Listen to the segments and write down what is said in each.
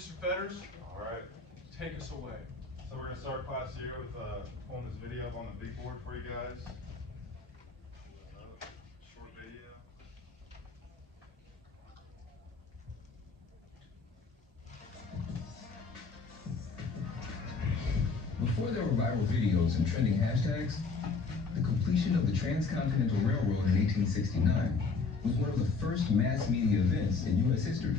Mr. Fetters, All right. take us away. So we're gonna start class here with pulling this video up on the big board for you guys. Short video. Before there were viral videos and trending hashtags, the completion of the Transcontinental Railroad in 1869 was one of the first mass media events in U.S. history.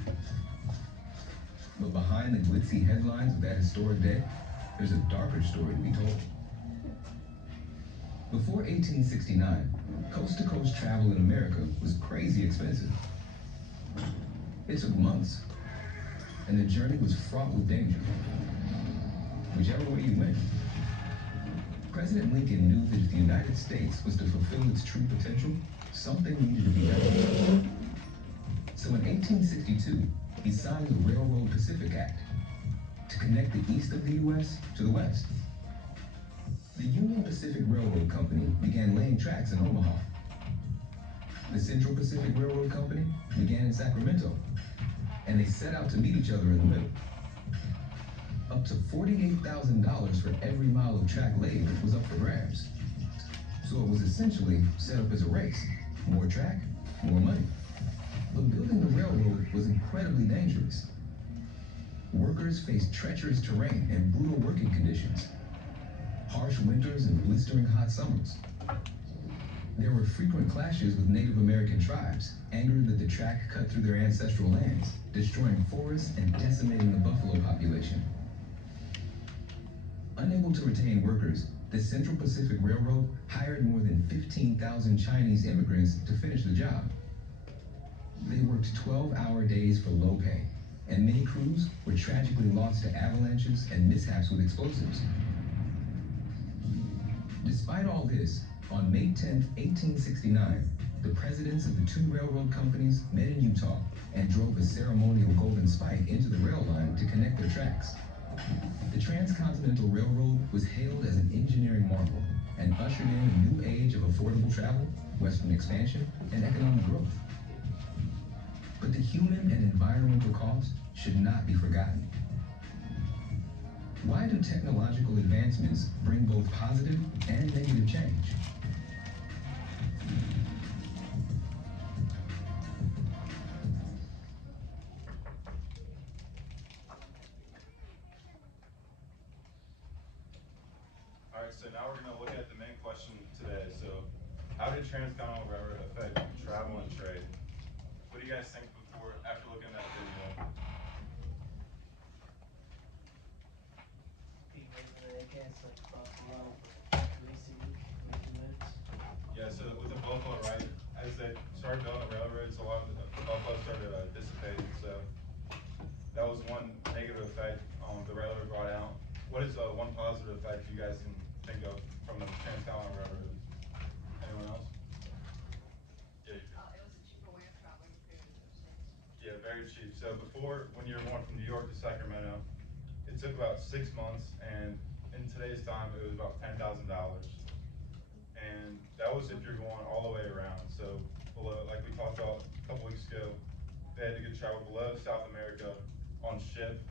But behind the glitzy headlines of that historic day, there's a darker story to be told. Before 1869, coast-to-coast travel in America was crazy expensive. It took months, and the journey was fraught with danger. Whichever way you went. President Lincoln knew that if the United States was to fulfill its true potential, something needed to be done. So in 1862, he signed the Railroad Pacific Act to connect the east of the U.S. to the west. The Union Pacific Railroad Company began laying tracks in Omaha. The Central Pacific Railroad Company began in Sacramento, and they set out to meet each other in the middle. Up to $48,000 for every mile of track laid was up for grabs. So it was essentially set up as a race. More track, more money. But building the railroad was incredibly dangerous. Workers faced treacherous terrain and brutal working conditions. Harsh winters and blistering hot summers. There were frequent clashes with Native American tribes, angered that the track cut through their ancestral lands, destroying forests and decimating the buffalo population. Unable to retain workers, the Central Pacific Railroad hired more than 15,000 Chinese immigrants to finish the job. They worked 12-hour days for low pay, and many crews were tragically lost to avalanches and mishaps with explosives. Despite all this, on May 10, 1869, the presidents of the two railroad companies met in Utah and drove a ceremonial golden spike into the rail line to connect their tracks. The Transcontinental Railroad was hailed as an engineering marvel and ushered in a new age of affordable travel, western expansion, and economic growth. But the human and environmental cost should not be forgotten. Why do technological advancements bring both positive and negative change? All right, so now we're gonna look at the main question today. So, how did Transcontinental Railroad affect travel and trade? What do you guys think after looking at that video? Yeah, so with the buffalo, right, as they started building the railroads, a lot of the buffalo started dissipating. So that was one negative effect the railroad brought out. What is one positive effect you guys can think of from the Transcontinental Railroad? Anyone else? Yeah. It was a cheaper way of traveling food and those things. Yeah, very cheap. So before, when you were going from New York to Sacramento, it took about 6 months, and in today's time, it was about $10,000. And that was if you're going all the way around. So below, like we talked about a couple weeks ago, they had to get travel below South America on ship,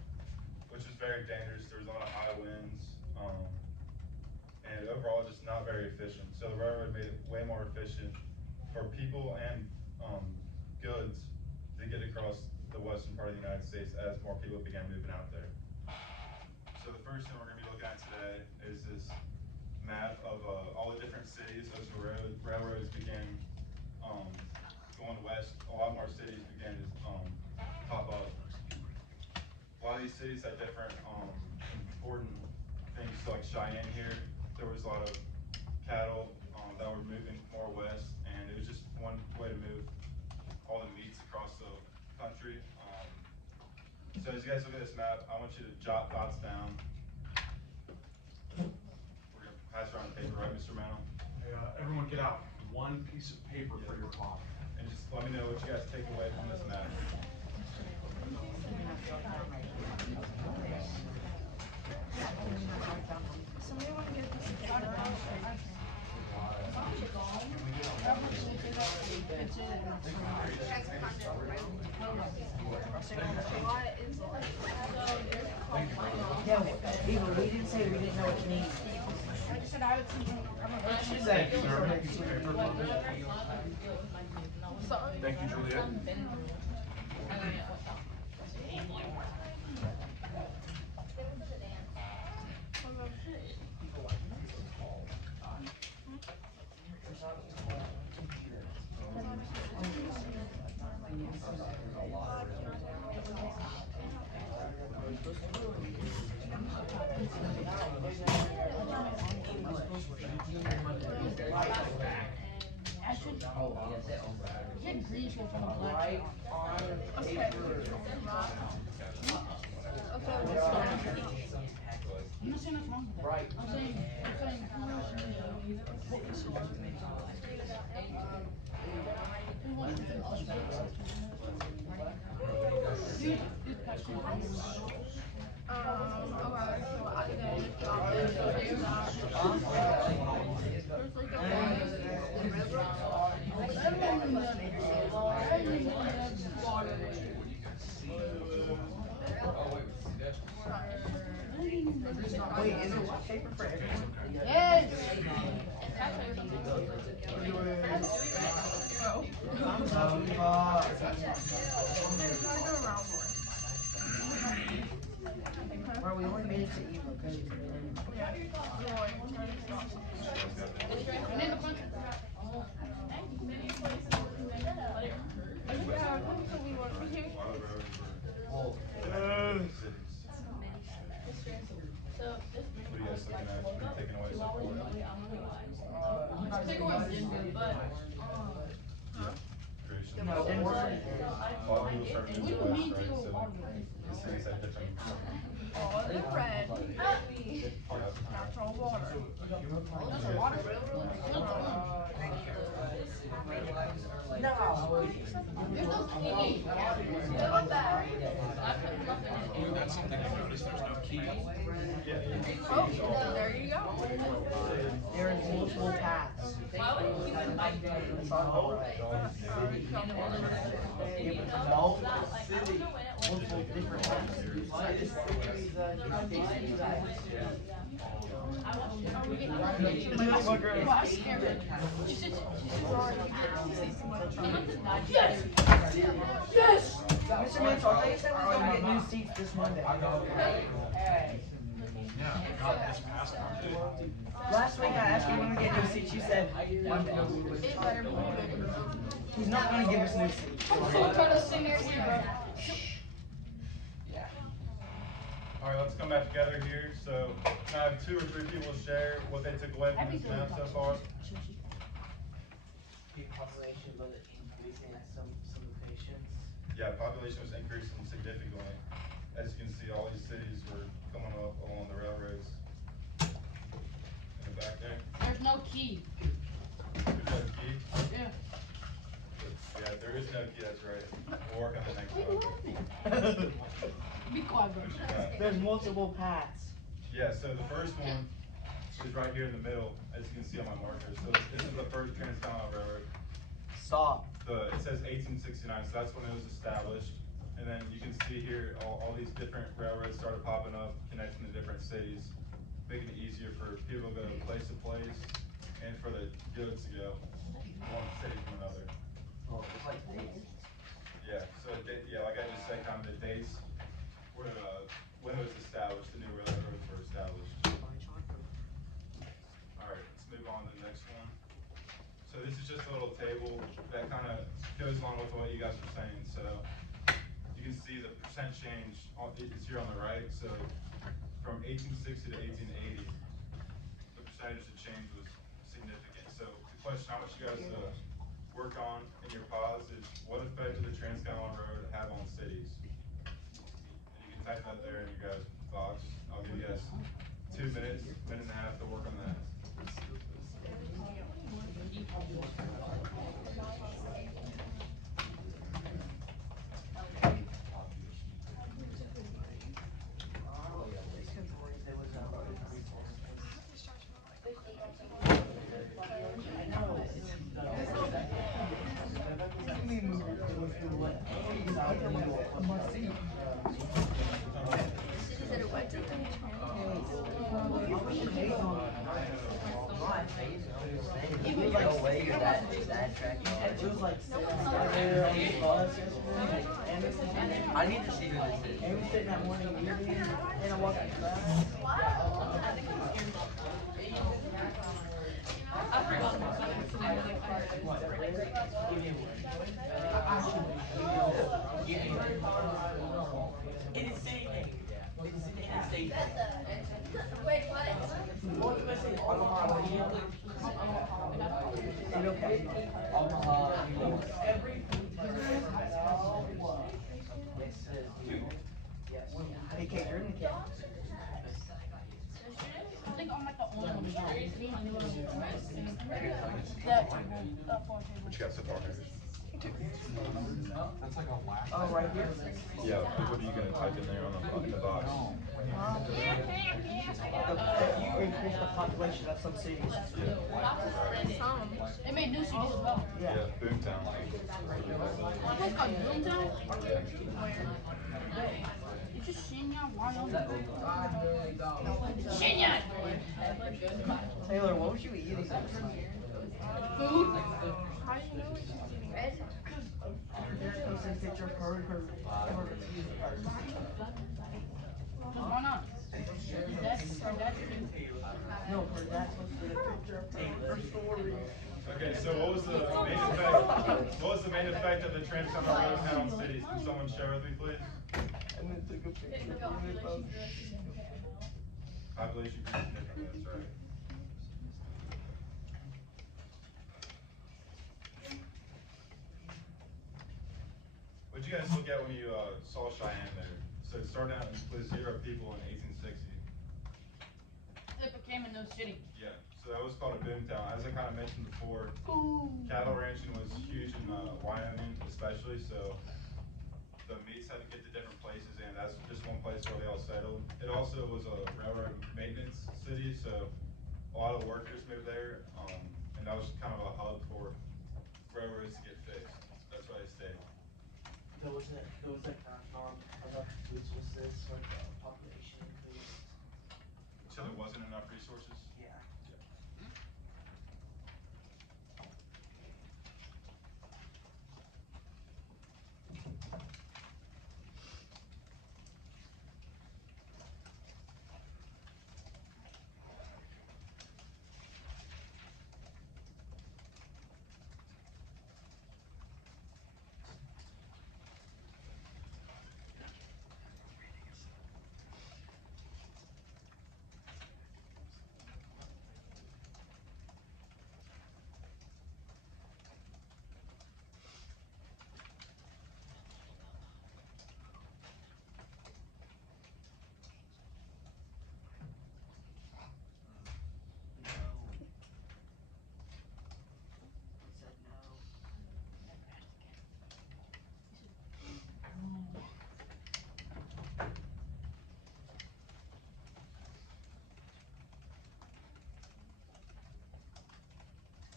which is very dangerous. There's a lot of high winds, and overall just not very efficient. So the railroad made it way more efficient for people and goods to get across the western part of the United States as more people began moving out there. So the first thing we're gonna be looking at today is this map of all the different cities as the railroads began going west. A lot more cities began to pop up. A lot of these cities had different important things, like Cheyenne here. There was a lot of cattle that were moving more west, and it was just one way to move all the meats across the country. So as you guys look at this map, I want you to jot dots down. We're gonna pass around the paper, right, Mr. Mantle? Hey, everyone get out one piece of paper for your clock. And just let me know what you guys take away from this map. Somebody want to get this picture? What is it? know what you need. Like I said, I would see. She's like, Thank you, Juliet. right on paper. Right. Wait, is it what paper for everyone? Yes. Bro, we only made it to Eva because you What are you guys looking at? What are you taking away so far? Creation. No, Denver. A lot of people start using the west, right? So the cities have different. All in red. Yeah. Natural water. No. There's no key. Fill up that. That's something I noticed, there's no key. Oh, there you go. There is multiple paths. It's on the right. No, multiple different paths. Yes. Mr. Mitchell, I thought you said we were gonna get new seats this Monday. Yeah, God, this past Monday. Last week I asked you when we get new seats, you said Monday. It better be good. He's not gonna give us new seats. I'm trying to sing it, bro. Alright, let's come back together here. So, now I have 2 or 3 people share what they took away from this map so far. Population, but increasing at some locations. Yeah, population was increasing significantly. As you can see, all these cities were coming up along the railroads. In the back there. There's no key. There's no key. Yeah. Yeah, there is no key, that's right. We'll work on the next one. Be quiet, bro. There's multiple paths. Yeah, so the first one is right here in the middle, as you can see on my marker. So this is the first Trans-Continental Railroad. Stop. It says 1869, so that's when it was established. And then you can see here, all these different railroads started popping up, connecting to different cities, making it easier for people to go place to place, and for the goods to go from one city to another. Oh, it's like dates. Yeah, so, yeah, like I just said, kind of the dates where, when it was established, the new railroads were established. Alright, let's move on to the next one. So this is just a little table that kind of goes along with what you guys were saying. So you can see the percent change, it's here on the right. So from 1860 to 1880, the percentage of change was significant. So the question I want you guys to work on in your pause is, what effect did the Trans-Continental Road have on cities? And you can type that there in your guys' box. I'll give you guys 2 minutes, minute and a half to work on that. Hey, my face, it was like, no way you're that track. It was like, there on the bus yesterday, and I need to see who this is. And we sitting at morning meeting, and I walked in class. I forgot. It is city name. It is state name. Wait, what? What was it? Omaha. Okay. Omaha. Yes. Hey, Kate, you're in the camp. I think I'm like the only one that What you got so far? That's like a laugh. Oh, right here? Yeah, what are you gonna type in there on the box? You increase the population of some cities. They made new cities as well. Yeah, Boomtown. What place called Boomtown? It's just Shenyang, Wyoming. Shenyang! Taylor, what was you eating? Food? How do you know what she's eating? There's posted a picture of her and her. Why not? Her dad's No, her dad posted a picture of her story. Okay, so what was the main effect? What was the main effect of the Trans-Mountain Railroad had on cities? Can someone share with me, please? And then took a picture of it. Population grew significantly, that's right. What'd you guys look at when you saw Cheyenne there? So it started out with 0 people in 1860. It became a new city. Yeah, so that was called a boomtown. As I kind of mentioned before, cattle ranching was huge in Wyoming especially, so the meats had to get to different places, and that's just one place where they all settled. It also was a railroad maintenance city, so a lot of workers moved there, and that was kind of a hub for railroads to get fixed. That's why they stayed. There was not enough resources, like population increase. So there wasn't enough resources? Yeah.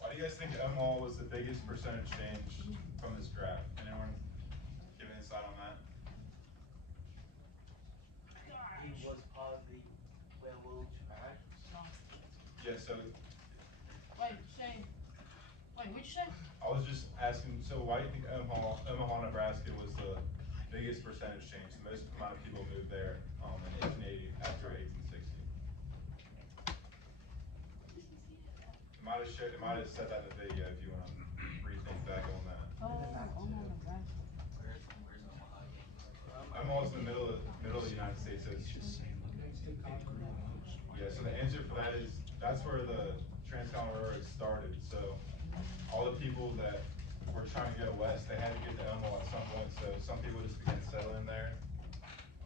Why do you guys think Omaha was the biggest percentage change from this graph? Anyone give an insight on that? He was probably railroad track. Yeah, so Wait, what'd you say? I was just asking, so why do you think Omaha, Nebraska was the biggest percentage change? The most amount of people moved there in 1880 after 1860. It might have said that in the video if you want to rethink back on that. Omaha's in the middle of the United States. So yeah, so the answer for that is that's where the Trans-Mountain Railroad started. So all the people that were trying to go west, they had to get to Omaha at some point. So some people just began settling there,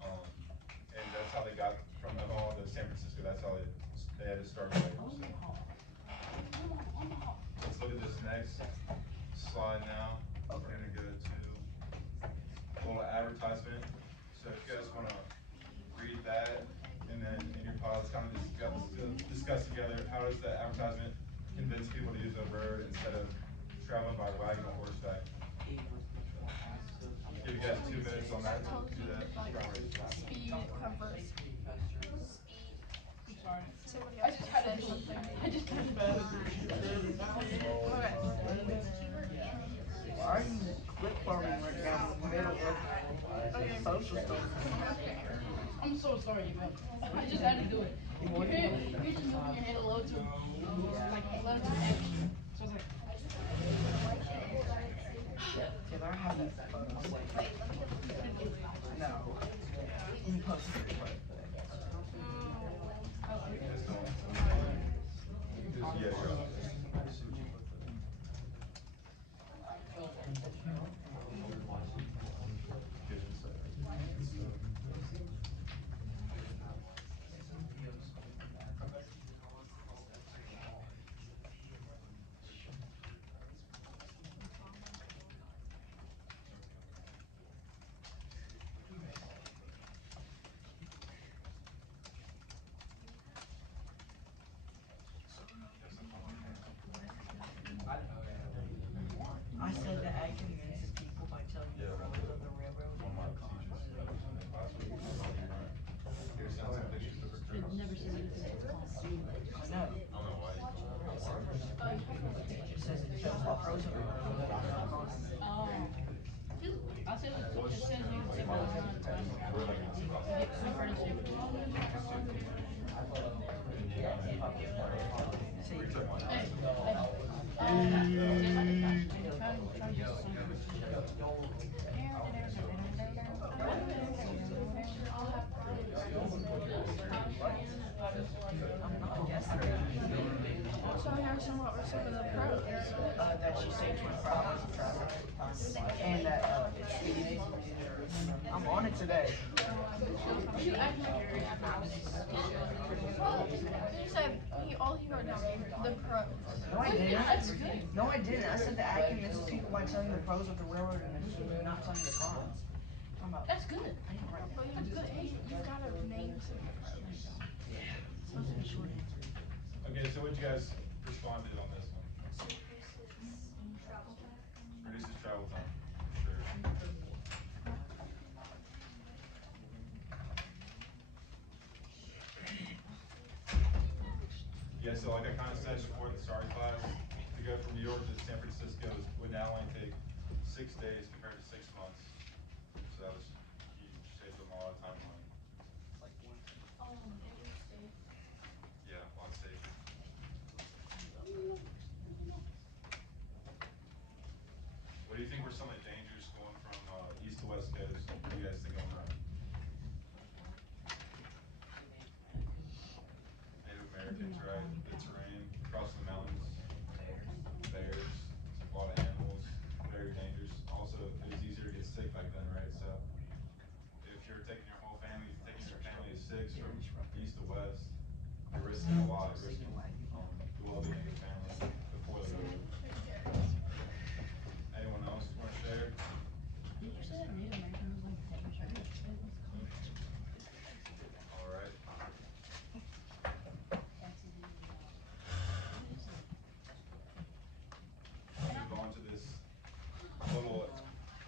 and that's how they got from Omaha to San Francisco. That's how they had to start there. So. Let's look at this next slide now. We're gonna go to a little advertisement. So if you guys wanna read that, and then in your pods, kind of discuss together, how does the advertisement convince people to use the road instead of traveling by wagon or horseback? Give you guys 2 minutes on that to do that. Speed, comfort. sorry. Somebody I else just can had to say do something. something. I just had to do Okay. Why are you clip farming right now in the middle of social stuff? I'm so sorry, man. I just had to do it. You're just moving your head a little too, like a little too extra. So it's like, Dude, I have that photo. No. You posted it right Yeah, you're up. Good insight. I said that I convinced people by telling the roads of the railroad. One of my teachers last week was here's some pictures of her girls. never seen anything that's called. I know. I don't know why you told her. It says it shows the pros of it. Oh. I said it says you can take all the time. Get some friendship. So Harrison, what were some of the pros? That she saves 24 hours of traffic. And that it's speedy. I'm on it today. You act like you're you said all he wrote down the pros. No, I didn't. That's good. No, I didn't. I said that I convinces people by telling the pros of the railroad and not telling the cons. I'm about. That's good. But you've got to name some pros. Okay, so what you guys responded on this one? Reduces travel time, for sure. Yeah, so like I kind of said before the start class, to go from New York to San Francisco would now only take 6 days compared to 6 months. So that was huge, saved them a lot of time and money. Yeah, a lot safer. What do you think were some of the dangers going from east to west coast? What do you guys think on that? Native Americans, right? The terrain, across the mountains, bears, a lot of animals, very dangerous. Also, it was easier to get sick back then, right? So if you're taking your whole family, taking your family of 6 from east to west, you're risking a lot. You're risking the well-being of your family before the road. Anyone else want to share? Did you say that Native American was like dangerous? All right. Move on to this little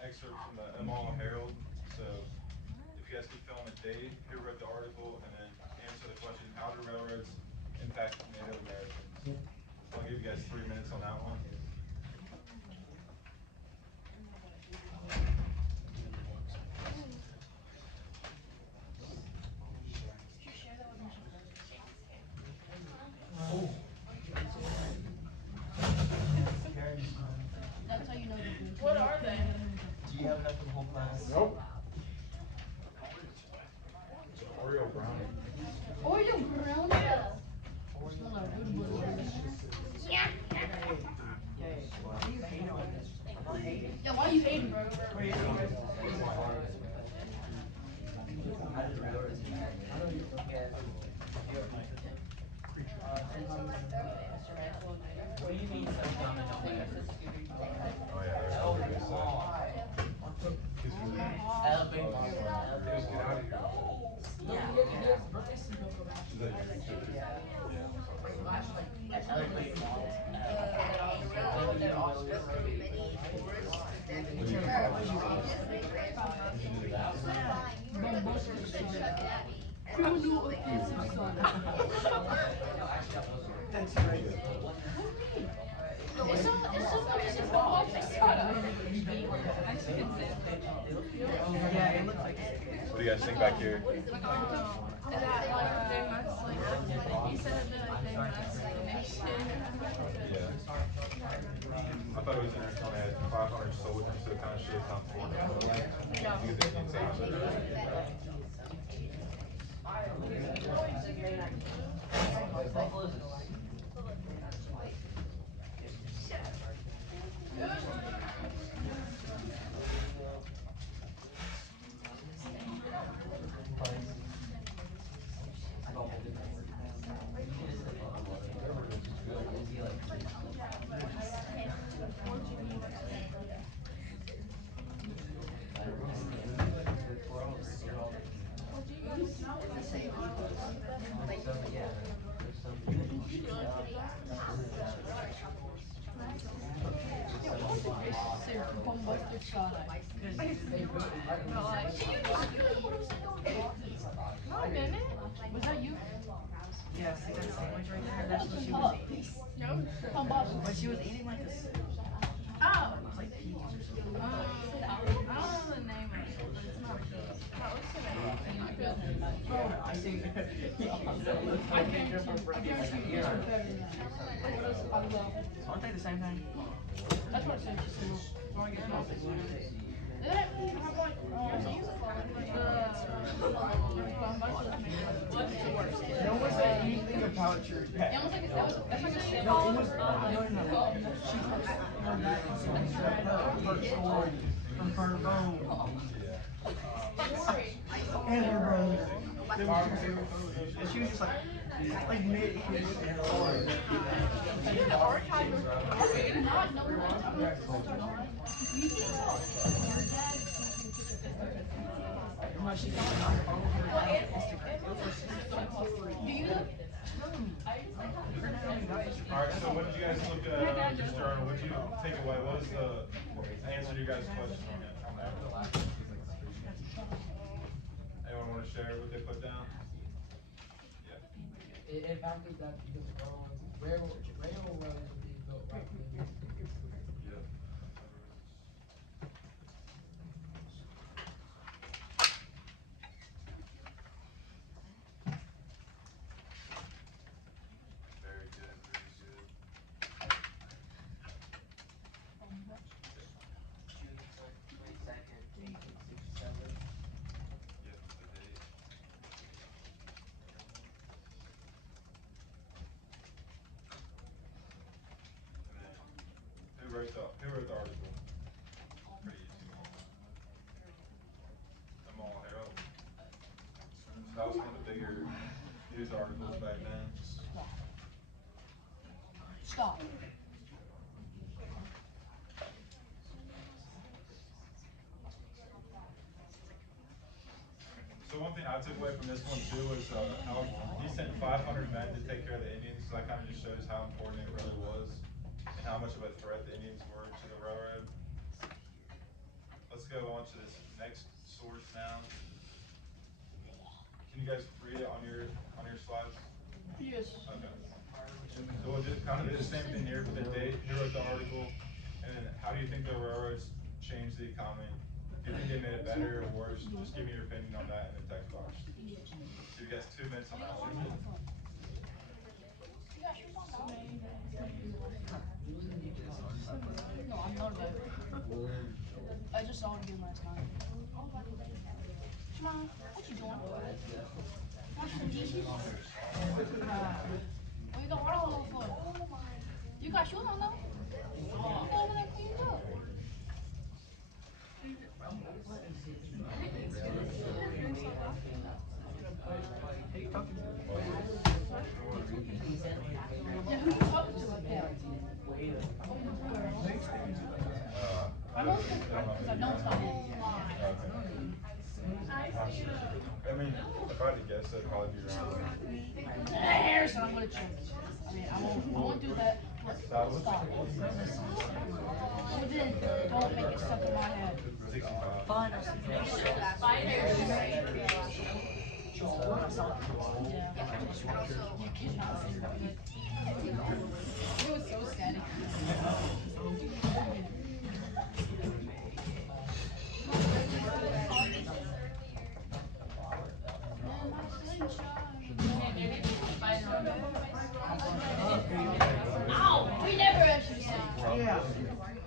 excerpt from the ML Herald. So if you guys could fill in a date, who wrote the article, and then answer the question, how do railroads impact Native Americans? I'll give you guys 3 minutes on that one. That's how you know the What are they? Do you have enough for the whole class? Nope. Oreo brownie. Oreo brownie. Smell like good butter. Yeah. Why do you hate on this? I'm not hating. Yeah, why you hating, bro? What do you mean so dumb and don't like us? Oh yeah, there's Oh, something to say. why? Elevator. Just get out of here. Is that your picture? criminal offensive son. That's right. It's some office product. Yeah, it looks like What do you guys think back here? Yeah. I thought it was interesting they had 500 soldiers, so it kind of shows how important it was. You get the inside of it. Was that you? yeah, see that sandwich right there? That's what she was eating. No. But she was eating like this. Oh. It was like peas or something. I don't know the name of it, but it's not peas. That looks like I think I guarantee you these are better than that. aren't they the same thing? That's what it says. Just a little. So I guess not. They have like, No one said anything about your pet. that's like a shit. No, it was no. She her story from her phone. And her brother. They were two favorite photos. And she was just like mid his story. No, she got it on Instagram. Do you? Alright, so what did you guys look at this journal? What did you take away? What was the answer to your guys' question on it? Anyone want to share what they put down? Yeah. It founded that because railroads were being built back then. Yeah. Very good, very good. Yep, the date. And then, who wrote the article? Pretty easy. The Mall Herald. So that was one of the bigger news articles back then. Stop. So one thing I took away from this one too was how he sent 500 men to take care of the Indians. So that kind of just shows how important it really was and how much of a threat the Indians were to the railroad. Let's go on to this next source now. Can you guys read it on your slides? Yes. Okay. So we'll just kind of do the same thing here for the date. Here wrote the article, and then how do you think the railroads changed the economy? Do you think they made it better or worse? Just give me your opinion on that in the text box. So you guys 2 minutes on that one. No, I'm not a I just saw it again last night. Shimon, what you doing? Want some dishes? What you got water on for? You got shoes on though? You go over there and clean it up. Yeah, who you talking to like that? I know it's because I don't stop. I mean, if I had to guess, that'd probably be around. Harrison, I'm gonna check. I mean, I won't do that. Stop. But then, don't make it stuck in my head. 65. Fine. It was so static. Ow! We never actually sang. Yeah.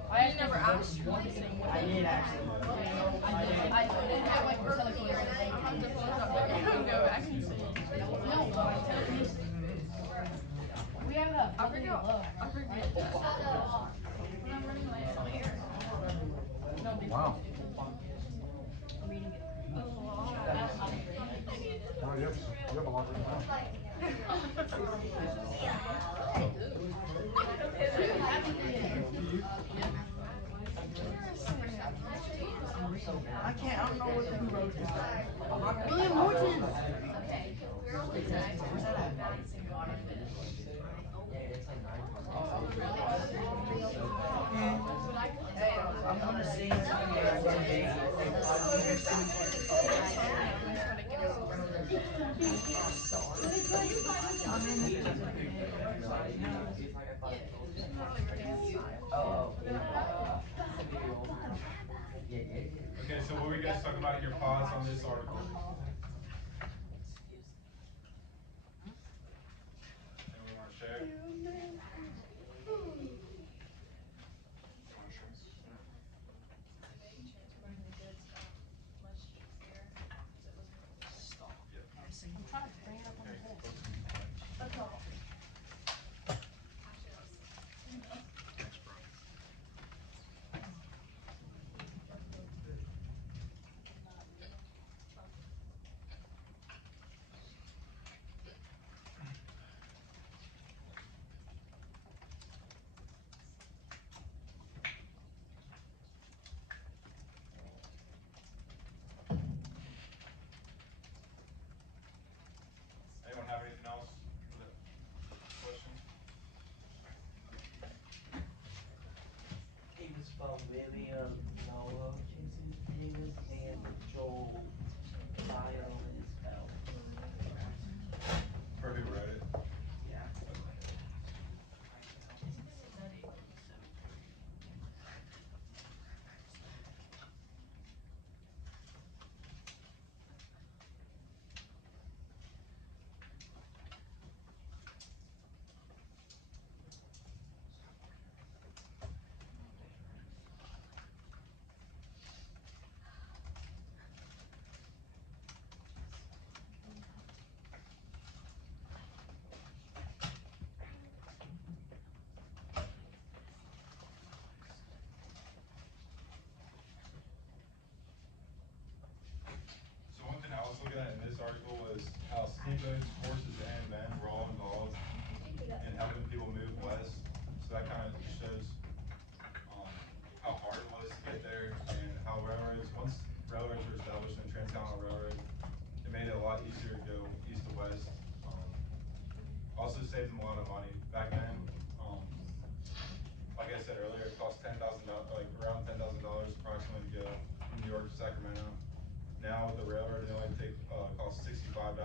I never asked you. I did actually. I didn't have like the telephone. I'm on the phone, I'm go back and see. No, telekinesis. We have that. I forget. Love, I forget right? that. When I'm running late on air. Wow. Well, you have a lot of time. I can't, I don't know what who wrote this. William Horton. I'm gonna sing Okay, so what were you guys talking about in your pods on this article? Anyone want to share? Anyone have anything else for the question? It was from William Noah, Jason Davis, and Joel Bio is spelled. For who wrote it? Yeah. So one thing I was looking at in this article was how steamboats, horses, and men were all involved in helping people move west. So that kind of shows how hard it was to get there and how railroads, once railroads were established in Trans-Continental Railroad, it made it a lot easier to go east to west. Also saved them a lot of money. Back then, like I said earlier, it cost $10,000, like around $10,000 approximately to go from New York to Sacramento. Now with the railroad, it only costs $65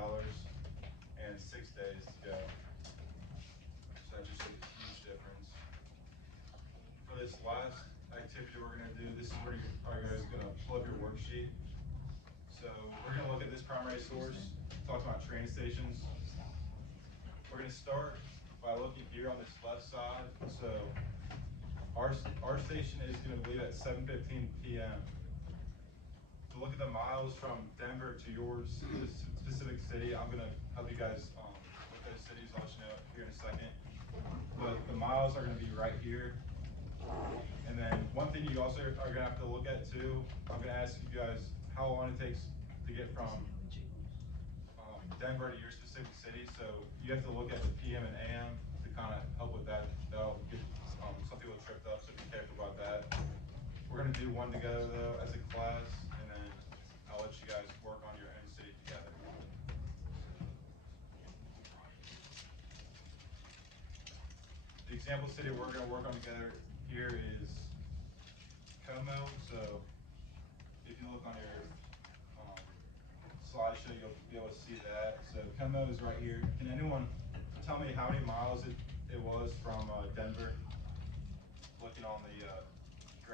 and 6 days to go. So that's just a huge difference. For this last activity we're gonna do, this is where you are guys gonna pull up your worksheet. So we're gonna look at this primary source, talk about train stations. We're gonna start by looking here on this left side. So our station is gonna leave at 7:15 p.m. To look at the miles from Denver to your specific city, I'm gonna help you guys with those cities. I'll let you know here in a second. But the miles are gonna be right here. And then one thing you also are gonna have to look at too, I'm gonna ask you guys how long it takes to get from Denver to your specific city. So you have to look at the PM and AM to kind of help with that. That'll get some people tripped up, so be careful about that. We're gonna do one to go though as a class, and then I'll let you guys work on your own city together. The example city we're gonna work on together here is Como. So if you look on your slideshow, you'll be able to see that. So Como is right here. Can anyone tell me how many miles it was from Denver? Looking on the